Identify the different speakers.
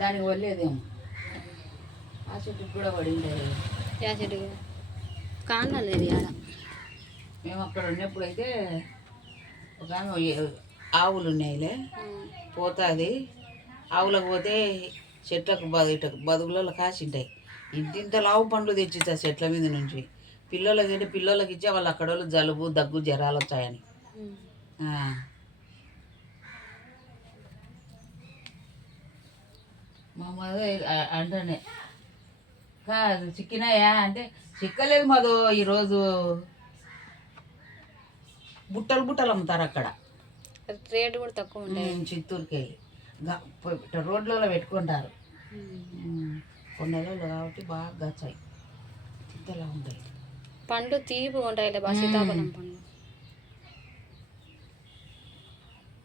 Speaker 1: దానికి వల్లేదేమో ఆ చెట్టుకు కూడా పడింది
Speaker 2: యా చెట్టు కానలేదు ఆడ
Speaker 1: మేము అక్కడ ఉన్నప్పుడు అయితే ఒక ఆవులు ఉన్నాయిలే. పోతుంది. ఆవులకు పోతే చెట్లకు బదు ఇట బదుగులలో కాసింటాయి. ఇంటింత లావు పండ్లు తెచ్చిచ్చా చెట్ల మీద నుంచి. పిల్లలకి అంటే పిల్లలకి ఇచ్చే వాళ్ళు అక్కడ వాళ్ళు జలుబు దగ్గు జ్వరాలు వచ్చాయని మా మధు అంటనే కాదు చిక్కినాయా? అంటే చిక్కలేదు మధు ఈరోజు బుట్టలు బుట్టలు అమ్ముతారు అక్కడ.
Speaker 2: రేటు కూడా తక్కువ ఉంటాయి.
Speaker 1: చిత్తూరుకి రోడ్లలో పెట్టుకుంటారు. కొండలలో కాబట్టి బాగా గచ్చాయి చిత్తలా ఉంటాయి
Speaker 2: పండు తీపి ఉంటాయి బాగా సీతాఫలం పండు